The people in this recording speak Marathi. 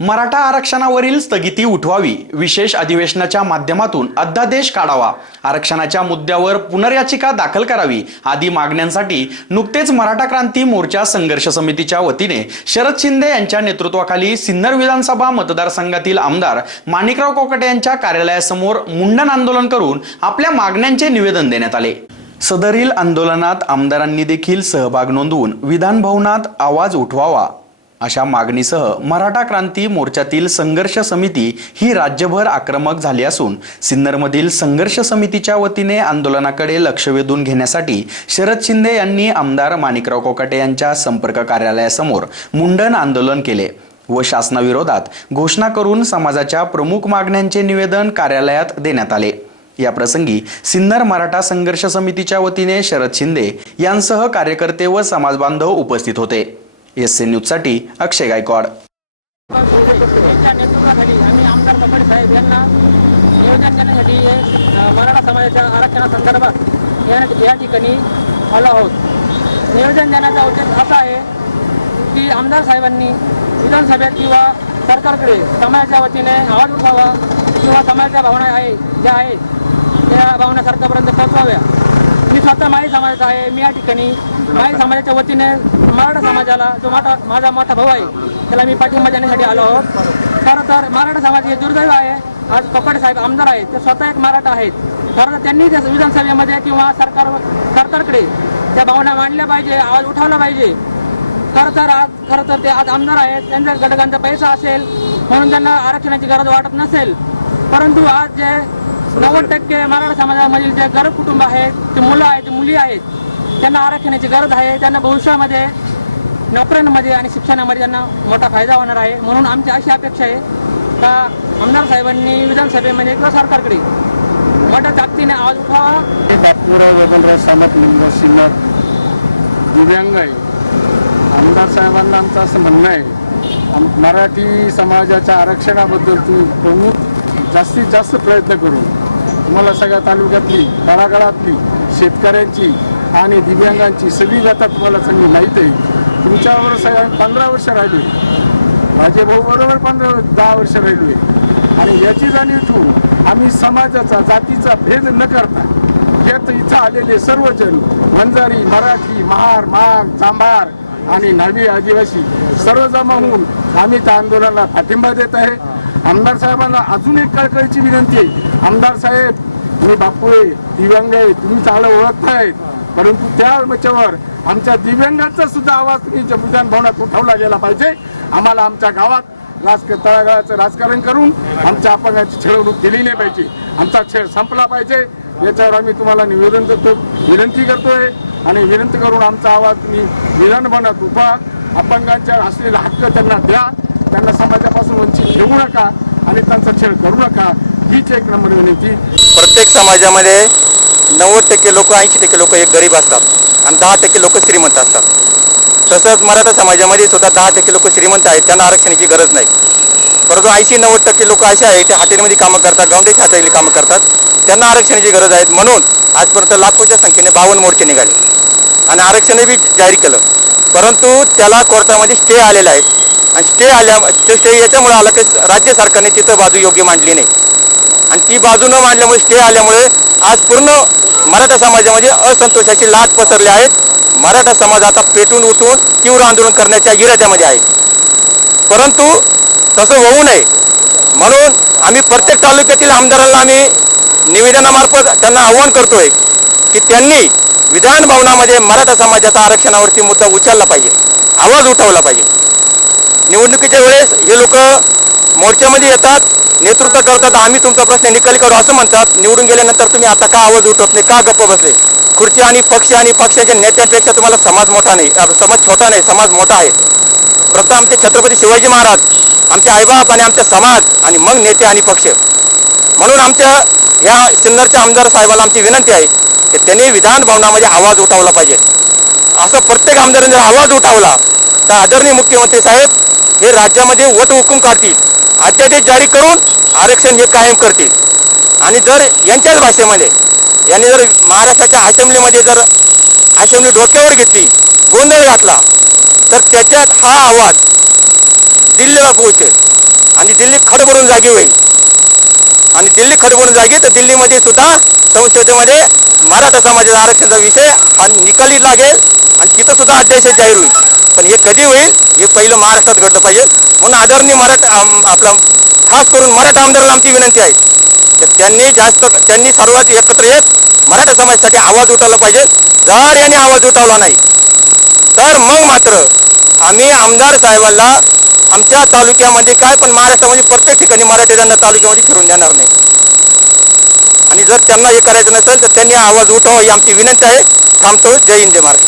मराठा आरक्षणावरील स्थगिती उठवावी. विशेष अधिवेशनाच्या माध्यमातून अध्यादेश काढावा. आरक्षणाच्या मुद्द्यावर पुनर्याचिका दाखल करावी. आदी मागण्यांसाठी नुकतेच मराठा क्रांती मोर्चा संघर्ष समितीच्या वतीने शरद शिंदे यांच्या नेतृत्वाखाली सिन्नर विधानसभा मतदारसंघातील आमदार माणिकराव कोकटे यांच्या कार्यालयासमोर मुंडन आंदोलन करून आपल्या मागण्यांचे निवेदन देण्यात आले. सदरील आंदोलनात आमदारांनी देखील सहभाग नोंदवून विधानभवनात आवाज उठवावा. अशा मागणीसह मराठा क्रांती मोर्चातील संघर्ष समिती ही राज्यभर आक्रमक झाली असून सिन्नरमधील संघर्ष समितीच्या वतीने आंदोलनाकडे लक्ष वेधून घेण्यासाठी शरद शिंदे यांनी आमदार माणिकराव कोकाटे यांच्या संपर्क कार्यालयासमोर मुंडन आंदोलन केले व शासनाविरोधात घोषणा करून समाजाच्या प्रमुख मागण्यांचे निवेदन कार्यालयात देण्यात आले. या प्रसंगी सिन्नर मराठा संघर्ष समितीच्या वतीने शरद शिंदे यांसह कार्यकर्ते व समाजबांधव उपस्थित होते. एस एन न्यूजसाठी अक्षय गायकवाड. यांच्या आम्ही आमदार साहेब यांना देण्यासाठी मराठा समाजाच्या आरक्षणासंदर्भात या या ठिकाणी आलो आहोत नियोजन देण्याचा उद्देश असा आहे की आमदार साहेबांनी विधानसभेत किंवा सरकारकडे समाजाच्या वतीने आवाज उठावा किंवा समाजाच्या भावना आहे ज्या आहेत त्या भावना सरकारपर्यंत पोहोचवाव्या मी स्वतः माझी समाजाचा आहे मी या ठिकाणी माळी समाजाच्या वतीने मराठा समाजाला जो मोठा माझा मोठा भाऊ आहे त्याला मी पाठिंबा देण्यासाठी आलो आहोत. खरं तर मराठा समाज हे दुर्दैव आहे. आज कपाडे साहेब आमदार आहेत ते स्वतः एक मराठा आहेत. खरं तर त्यांनी त्या विधानसभेमध्ये किंवा सरकार सरकारकडे त्या भावना मांडल्या पाहिजे आवाज उठवला पाहिजे. खरं तर आज खरं तर ते आज आमदार आहेत त्यांच्या घटकांचा पैसा असेल म्हणून त्यांना आरक्षणाची गरज वाटत नसेल. परंतु आज जे नव्वद टक्के मराठा समाजामधील जे गरीब कुटुंब आहेत ते मुलं आहेत मुली आहेत त्यांना आरक्षणाची गरज आहे. त्यांना भविष्यामध्ये नोकऱ्यांमध्ये आणि शिक्षणामध्ये त्यांना मोठा फायदा होणार आहे. म्हणून आमची अशी अपेक्षा आहे का आमदार साहेबांनी विधानसभेमध्ये किंवा सरकारकडे मोठ्या ताकदीने आवाज उठावा. बापूराव वगैरे सामत लिंग दिव्यांग आहे. आमदार साहेबांना आमचं असं म्हणणं आहे. मराठी समाजाच्या आरक्षणाबद्दल तुम्ही प्रमुख जास्तीत जास्त प्रयत्न करू तुम्हाला सगळ्या तालुक्यातली तळागाळातली शेतकऱ्यांची आणि दिव्यांगांची सगळी व्यथा तुम्हाला चांगली माहीत आहे. तुमच्याबरोबर साहेब पंधरा वर्ष राहिलो. भाऊ बरोबर पंधरा दहा वर्ष राहिलोय आणि याची जाणीव ठेवून आम्ही समाजाचा जातीचा भेद न करता यात इथं आलेले सर्वजण मंजारी मराठी महार माग चांभार आणि नावी आदिवासी सर्व जमा होऊन आम्ही त्या आंदोलनाला पाठिंबा देत आहे. आमदार साहेबांना अजून एक कळकळीची विनंती आहे. आमदार साहेब मी बापू आहे दिव्यांग आहे तुम्ही चांगलं ओळखतायत. परंतु त्या याच्यावर आमच्या दिव्यांगांचा सुद्धा आवाज तुम्ही विधान भवनात उठवला गेला पाहिजे. आम्हाला आमच्या गावात राजक तळागाळाचं राजकारण करून आमच्या अपंगाची छेडवणूक केली नाही पाहिजे. आमचा खेळ संपला पाहिजे. याच्यावर आम्ही तुम्हाला निवेदन देतो विनंती करतोय आणि विनंती करून आमचा आवाज तुम्ही भवनात उभा अपंगांच्या असलेला हक्क त्यांना द्या. त्यांना समाजापासून वंचित ठेवू नका आणि त्यांचा छेड करू नका. हीच एक नंबर विनंती. प्रत्येक समाजामध्ये नव्वद टक्के लोक ऐंशी टक्के लोक एक गरीब असतात आणि दहा टक्के लोक श्रीमंत असतात. तसंच मराठा समाजामध्ये सुद्धा दहा टक्के लोक श्रीमंत आहेत त्यांना आरक्षणाची गरज नाही. परंतु ऐंशी नव्वद टक्के लोक असे आहेत ते हॉटेलमध्ये कामं करतात गवंड्याच्या हातातली कामं करतात त्यांना आरक्षणाची गरज आहे. म्हणून आजपर्यंत लाखोच्या संख्येने बावन्न मोर्चे निघाले. आणि आरक्षणही बी जाहीर केलं. परंतु त्याला कोर्टामध्ये स्टे आलेला आहे. आणि स्टे आल्या ते स्टे याच्यामुळे आला की राज्य सरकारने तिथं बाजू योग्य मांडली नाही. आणि ती बाजू न मांडल्यामुळे स्टे आल्यामुळे आज पूर्ण मराठा समाजामध्ये असंतोषाची लाट पसरली आहे. मराठा समाज आता पेटून उठून तीव्र आंदोलन करण्याच्या इराद्यामध्ये आहे. परंतु तसं होऊ नये. म्हणून आम्ही प्रत्येक तालुक्यातील आमदारांना आम्ही निवेदनामार्फत त्यांना आव्हान करतोय की त्यांनी विधान भवनामध्ये मराठा समाजाचा आरक्षणावरती मुद्दा उचलला पाहिजे. आवाज उठवला पाहिजे. निवडणुकीच्या वेळेस हे लोक मोर्चामध्ये येतात. नेतृत्व करतात आम्ही तुमचा प्रश्न निकाली करू असं म्हणतात. निवडून गेल्यानंतर तुम्ही आता का आवाज उठवत नाही? का गप्प बसले? खुर्ची आणि पक्ष आणि पक्षाच्या नेत्यापेक्षा तुम्हाला समाज मोठा नाही समाज छोटा नाही समाज मोठा आहे. प्रथम आमचे छत्रपती शिवाजी महाराज आमचे आईबाप आणि आमचा समाज आणि मग नेते आणि पक्ष. म्हणून आमच्या या सिन्नरच्या आमदार साहेबाला आमची विनंती आहे की त्यांनी विधान भवनामध्ये आवाज उठावला पाहिजे. असं प्रत्येक आमदारांनी जर आवाज उठावला तर आदरणीय मुख्यमंत्री साहेब हे राज्यामध्ये वट हुकूम काढतील अध्यादेश जारी करून आरक्षण हे कायम करतील. आणि जर यांच्याच भाषेमध्ये यांनी जर महाराष्ट्राच्या असेंब्लीमध्ये जर असेंब्ली डोक्यावर घेतली गोंधळ घातला तर त्याच्यात हा आवाज दिल्लीला पोहोचेल. खडबडून जागी होईल. आणि दिल्ली खडबडून जागी तर दिल्लीमध्ये सुद्धा संसदेमध्ये मराठा समाजाचा आरक्षणाचा विषय हा निकाली लागेल. सुद्धा अध्यादेश जाहीर होईल पण हे कधी होईल? हे पहिलं महाराष्ट्रात घडलं पाहिजे. म्हणून आदरणीय मराठा आपला खास करून मराठा आमदारांना आमची विनंती आहे. तर त्यांनी जास्त त्यांनी सर्वात एकत्र येत मराठा समाजासाठी आवाज उठवला पाहिजे. जर यांनी आवाज उठवला नाही तर मग मात्र आम्ही आमदार साहेबांना आमच्या तालुक्यामध्ये काय पण महाराष्ट्रामध्ये प्रत्येक ठिकाणी मराठ्यांना तालुक्यामध्ये फिरून देणार नाही. आणि जर त्यांना हे करायचं नसेल तर त्यांनी आवाज उठवा ही आमची विनंती आहे. थांबतो. जय हिंद जय महाराष्ट्र.